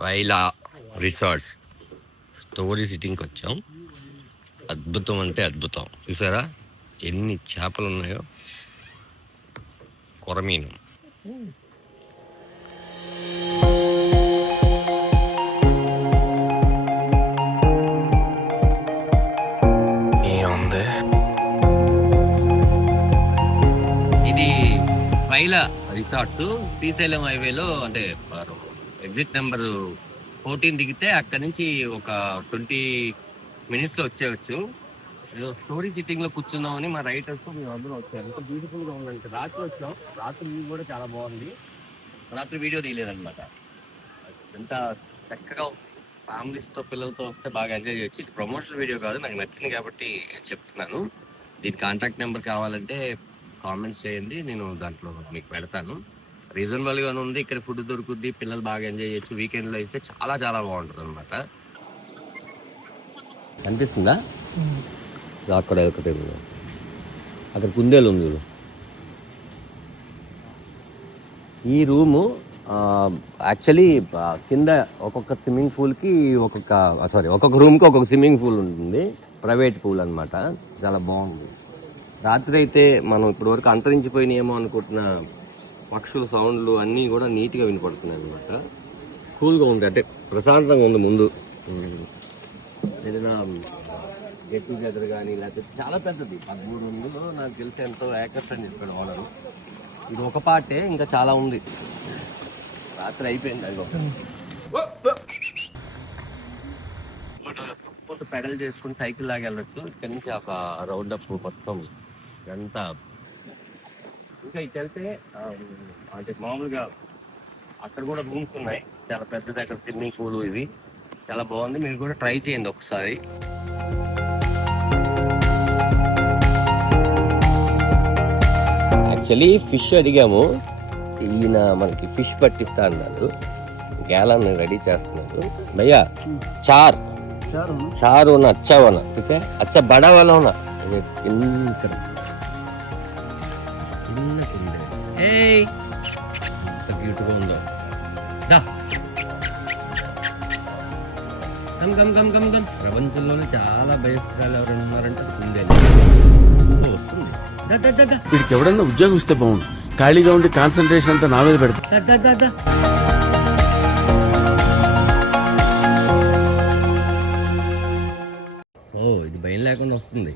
ఫైలా resorts story సిట్టింగ్కి వచ్చాం. అద్భుతం అంటే అద్భుతం. చూసారా ఎన్ని చేపలు ఉన్నాయో. కొరమీను. ఇది ఫైలా రిసార్ట్స్ శ్రీశైలం హైవేలో, అంటే ఎగ్జిట్ నెంబర్ 14 దిగితే అక్కడ నుంచి ఒక 20 minutes లో వచ్చేయచ్చు. ఏదో స్టోరీ సిట్టింగ్ లో కూర్చుందామని మా రైటర్స్ మేము అందరం వచ్చారు. ఎంత బ్యూటిఫుల్ గా ఉందంటే రాత్రి వచ్చాం. రాత్రి వ్యూ కూడా చాలా బాగుంది. రాత్రి వీడియో తీయలేదన్నమాట. ఎంత చక్కగా ఫ్యామిలీస్ తో పిల్లలతో వస్తే బాగా ఎంజాయ్ చేయొచ్చు. ఇది ప్రమోషనల్ వీడియో కాదు, నాకు నచ్చింది కాబట్టి చెప్తున్నాను. దీని కాంటాక్ట్ నెంబర్ కావాలంటే కామెంట్స్ చేయండి, నేను దాంట్లో మీకు పెడతాను. రీజనబుల్ గానే ఉంది. ఇక్కడ ఫుడ్ దొరుకుద్ది, పిల్లలు బాగా ఎంజాయ్ చేయొచ్చు. వీకెండ్ లో అయితే చాలా చాలా బాగుంటుంది అనమాట. కనిపిస్తుందా అక్కడ ఒకటి, అక్కడ కుందేలు ఉంది. ఈ రూము యాక్చువల్లీ కింద ఒక్కొక్క స్విమ్మింగ్ పూల్కి ఒక్కొక్క రూమ్కి ఒక్కొక్క స్విమ్మింగ్ పూల్ ఉంటుంది. ప్రైవేట్ పూల్ అనమాట. చాలా బాగుంది. రాత్రి అయితే మనం ఇప్పటి వరకు అంతరించిపోయినాయేమో అనుకుంటున్న పక్షుల సౌండ్లు అన్నీ కూడా నీట్గా వినపడుతున్నాయి అనమాట. కూల్గా ఉంది, అంటే ప్రశాంతంగా ఉంది. ముందు ఏదైనా గెట్ టుగెదర్ కానీ లేకపోతే చాలా పెద్దది 13 ఉందో నాకు తెలిసి ఎంతో ఏకర్స్ అని చెప్పాడు ఓనరు. ఇది ఒక పార్టే, ఇంకా చాలా ఉంది. రాత్రి అయిపోయింది. అది పెడల్ చేసుకుని సైకిల్ లాగా వెళ్ళొచ్చు. ఇక్కడ నుంచి ఒక రౌండ్ అప్ మొత్తం ఎంత. ఇంకా ఇటు వెళ్తే అంటే మామూలుగా అక్కడ కూడా రూమ్స్ ఉన్నాయి, చాలా పెద్దది. అక్కడ స్విమ్మింగ్ పూల్ ఇవి చాలా బాగుంది. మీరు కూడా ట్రై చేయండి ఒకసారి. యాక్చువల్లీ ఫిష్ అడిగాము, ఈయన మనకి ఫిష్ పట్టిస్తా అన్నారు. గ్యాలన్ రెడీ చేస్తున్నారు. భయ్యా चार होना अच्छा होना, ठीक है, अच्छा बड़ा वाला होना. బ్యూటిఫుల్ ఉందో. ప్రపంచంలోనే చాలా బయస్కాలు ఎవరైనా ఉన్నారంటే కుందేలు వస్తుంది. వీడికి ఎవడన్నా ఉద్యోగం ఇస్తే బాగుండు. ఖాళీగా ఉండి కాన్సన్ట్రేషన్ అంతా నా మీద పెడతా. ఓ ఇది భయం లేకుండా వస్తుంది.